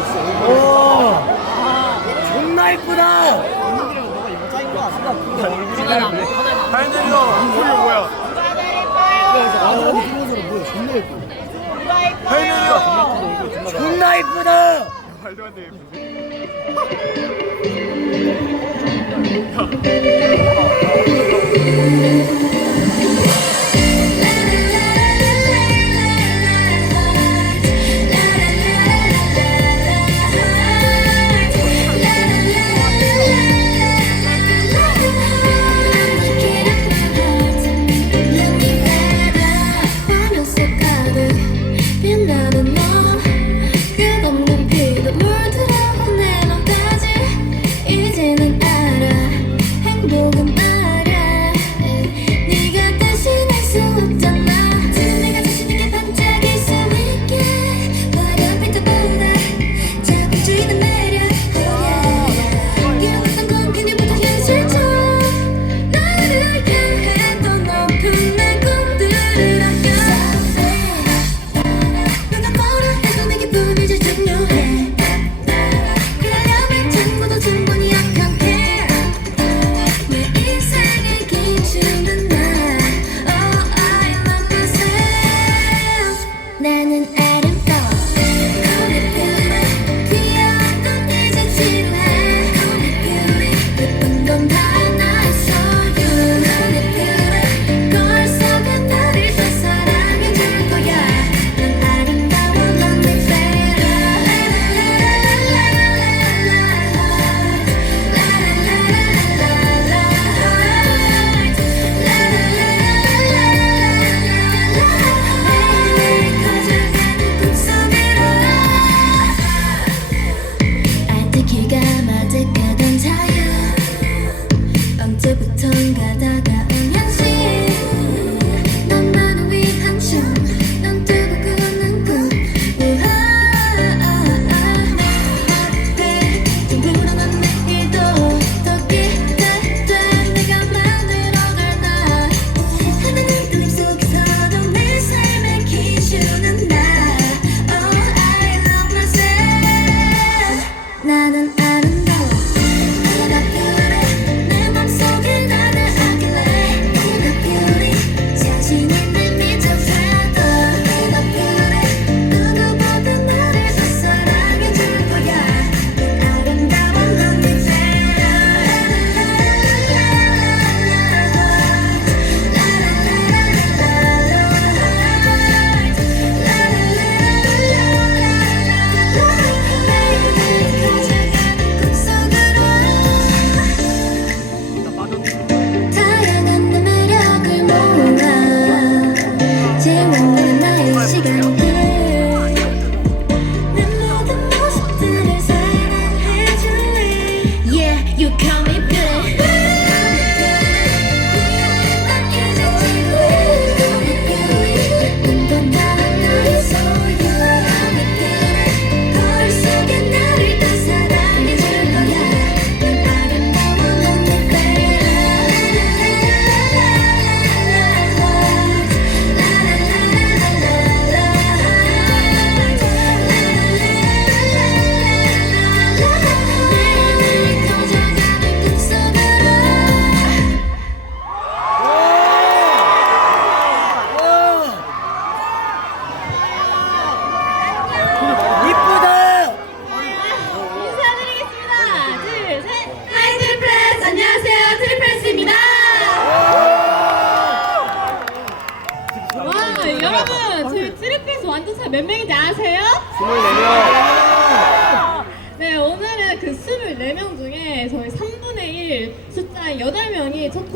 진짜. 와. 존나 이쁘다. 하이들이 형, 얼굴이 뭐야? 하이들이 형! 존나 이쁘다. 말도 예쁜데?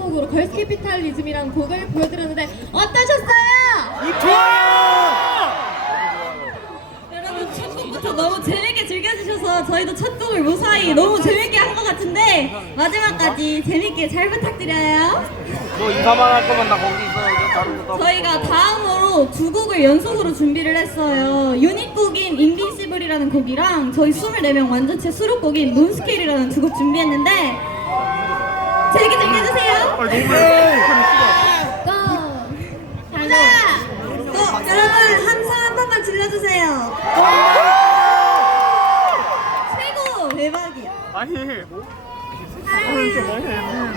곡으로 걸스캐피탈리즘이라는 곡을 보여드렸는데 어떠셨어요? 여러분 첫 곡부터 너무 재밌게 즐겨주셔서 저희도 첫 곡을 무사히 너무 재밌게 한 것 같은데 마지막까지 재밌게 잘 부탁드려요. 너 인사만 할 거면 나 거기 있어야지 다른 거다 저희가 다음으로 두 곡을 연속으로 준비를 했어요. 유닛곡인 인비시블이라는 곡이랑 저희 24명 완전체 수록곡인 문스케일이라는 두 곡 준비했는데 재밌게 즐겨주세요. 아, 너무 아, 네. 아, 고! 자, 여러분 함성 한 번만 질러주세요. 최고! 대박이야. 아니, 뭐? 아니, 좀 많이 했네.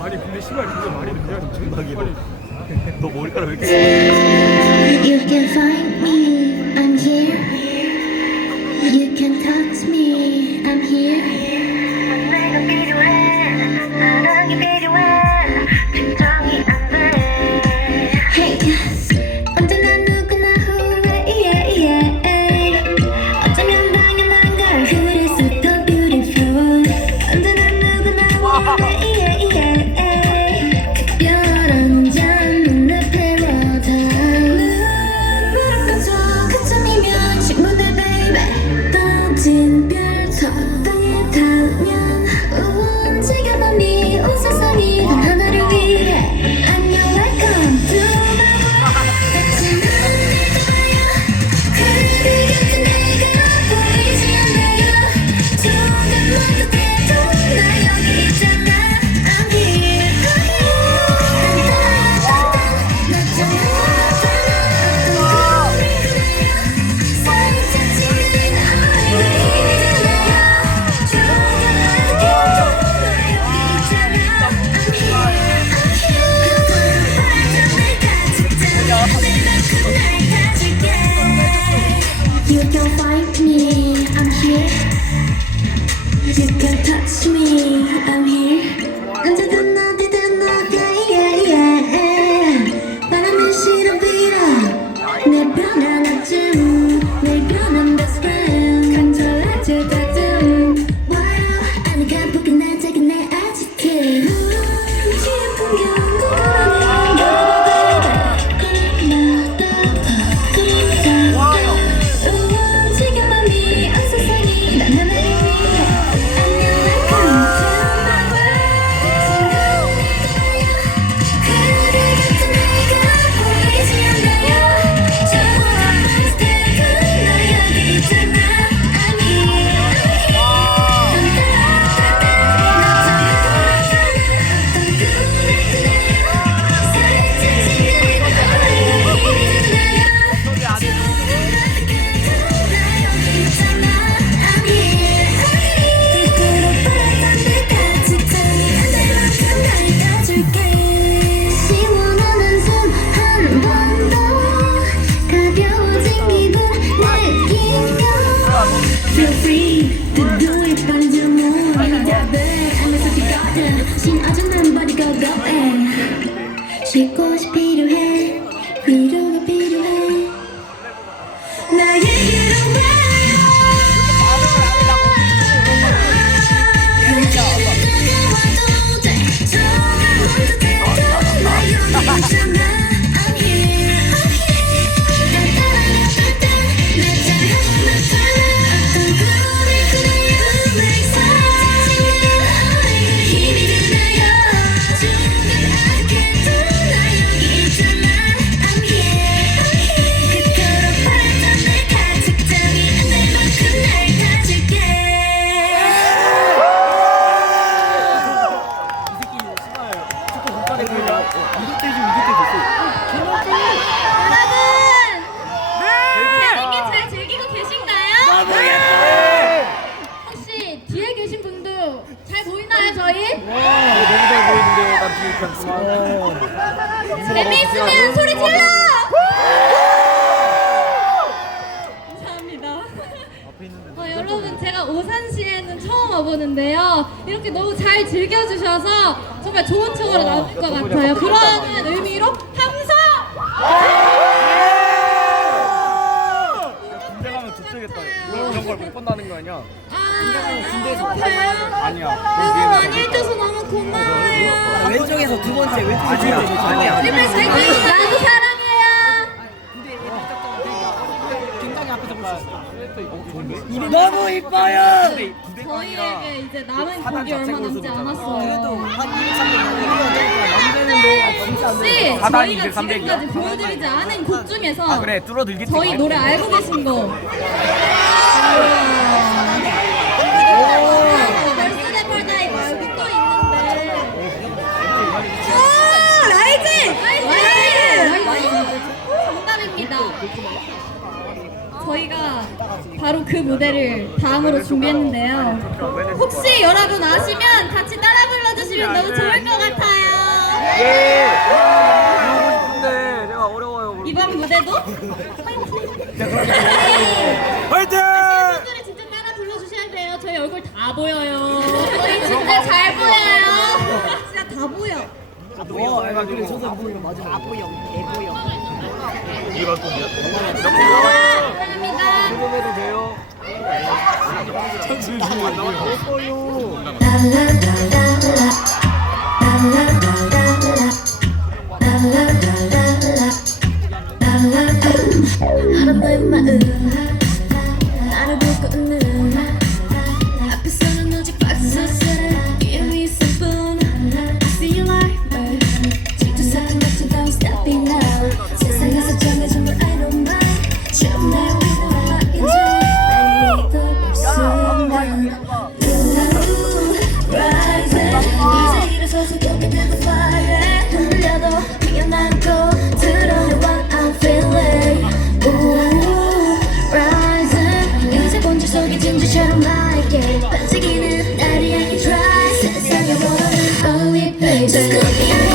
아니 근데 시발 그거 말이 되냐 대박이다. 너 머리카락 왜 이렇게 You can find me, I'm here. You can touch me, I'm here. feel free to do it, but it's your moon. I'm not that bad, I'm a pretty garden. She's a gentleman, but it got up she goes pink. 나도 어, 너무 이뻐요! 저희에게 이제 남은 곡이 얼마 남지 않았어요. 혹시 저희가 지금까지 보여드리지 않은 곡 중에서 저희 노래 알고 계신 거. 저희가 바로 그 무대를 다음으로 준비했는데요. 혹시 여러분 아시면 같이 따라 불러주시면 너무 좋을 것 같아요. 이번 무대도 화이팅! 분들이 진짜 따라 불러주셔야 돼요. 저희 얼굴 다 보여요. 저희 진짜 잘 보여요. 진짜 다 보여. 다 보여. 다 보여. 다 보여. 이게 방송이야? 감사합니다. 돼요? 천천히 나와요. Just go be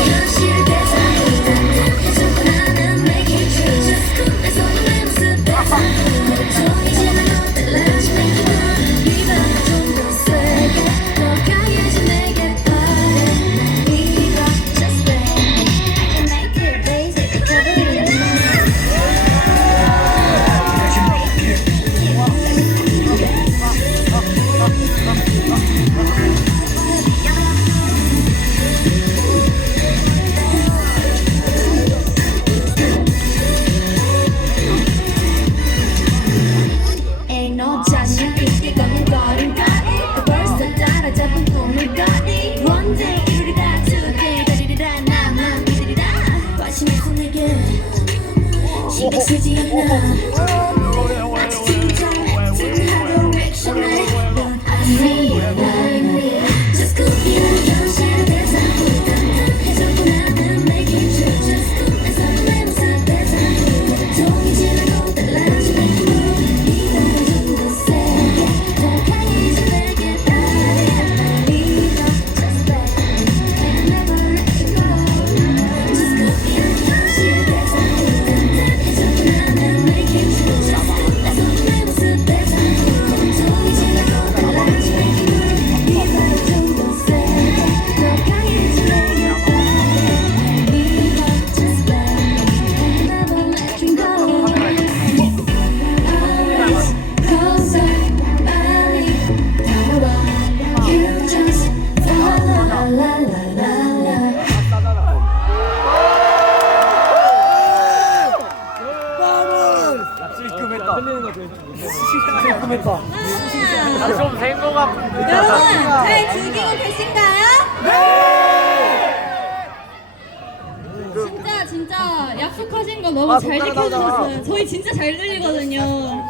너무 아, 잘 손가락. 지켜주셨어요. 저희 진짜 잘 들리거든요.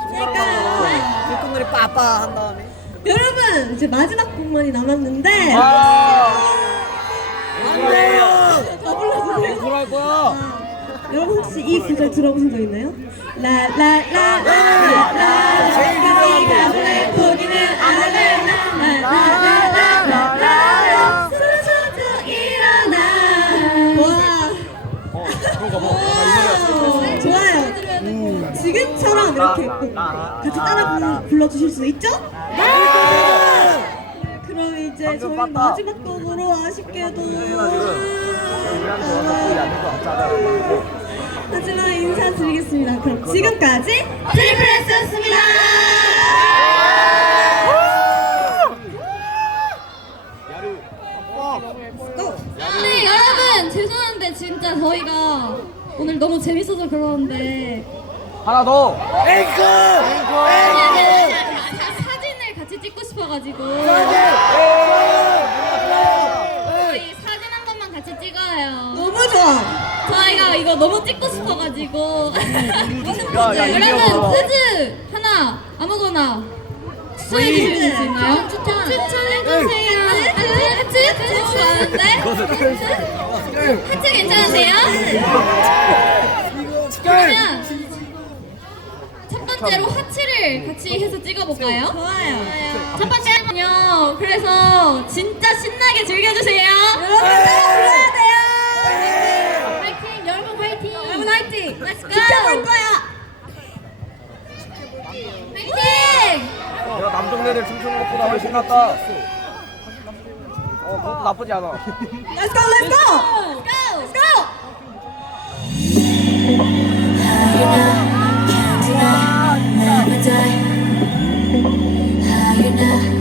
그러니까 불꽃놀이 빠빠 한 다음에. 여러분 이제 마지막 곡만이 남았는데 안 돼요. 다 불러주세요. 할 거야. 아, 여러분 혹시 이 구절 들어보신 적 있나요? 라라라라라라 제일 유명한 거. 라라라라라라 좋아요 지금처럼 이렇게 꼭 같이 따라 불- 불러주실 수 있죠? 그럼 이제 저희. 마지막 곡으로 아쉽게도 하지만 인사드리겠습니다. 그럼 지금까지 트리플스였습니다. 진짜 저희가 오늘 너무 재밌어서 그러는데 하나 더. 앵콜. 사진을 같이 찍고 싶어가지고 저희 사진 한 번만 같이 찍어요. 너무 좋아. 저희가 이거 너무 찍고 싶어가지고. 야, 야, 여러분 봐봐. 퀴즈 하나 아무거나 추천해 주실 수 있나요? 추천 추천해 주세요. 하트 괜찮으세요? 그러면 첫 번째로 하트를 같이 해서 찍어볼까요? 좋아요. 첫 번째는요. 그래서 진짜 신나게 즐겨주세요. 여러분 불러야 돼요. 파이팅, 여러분 파이팅. 여러분 파이팅. Let's go. 지켜볼 거야. 파이팅. 야 남동네들 춤추는 것보다 훨씬 낫다. 어 그것도 나쁘지 않아. Let's go, let's go. Let's go. Let's go. Never die. Higher now, can't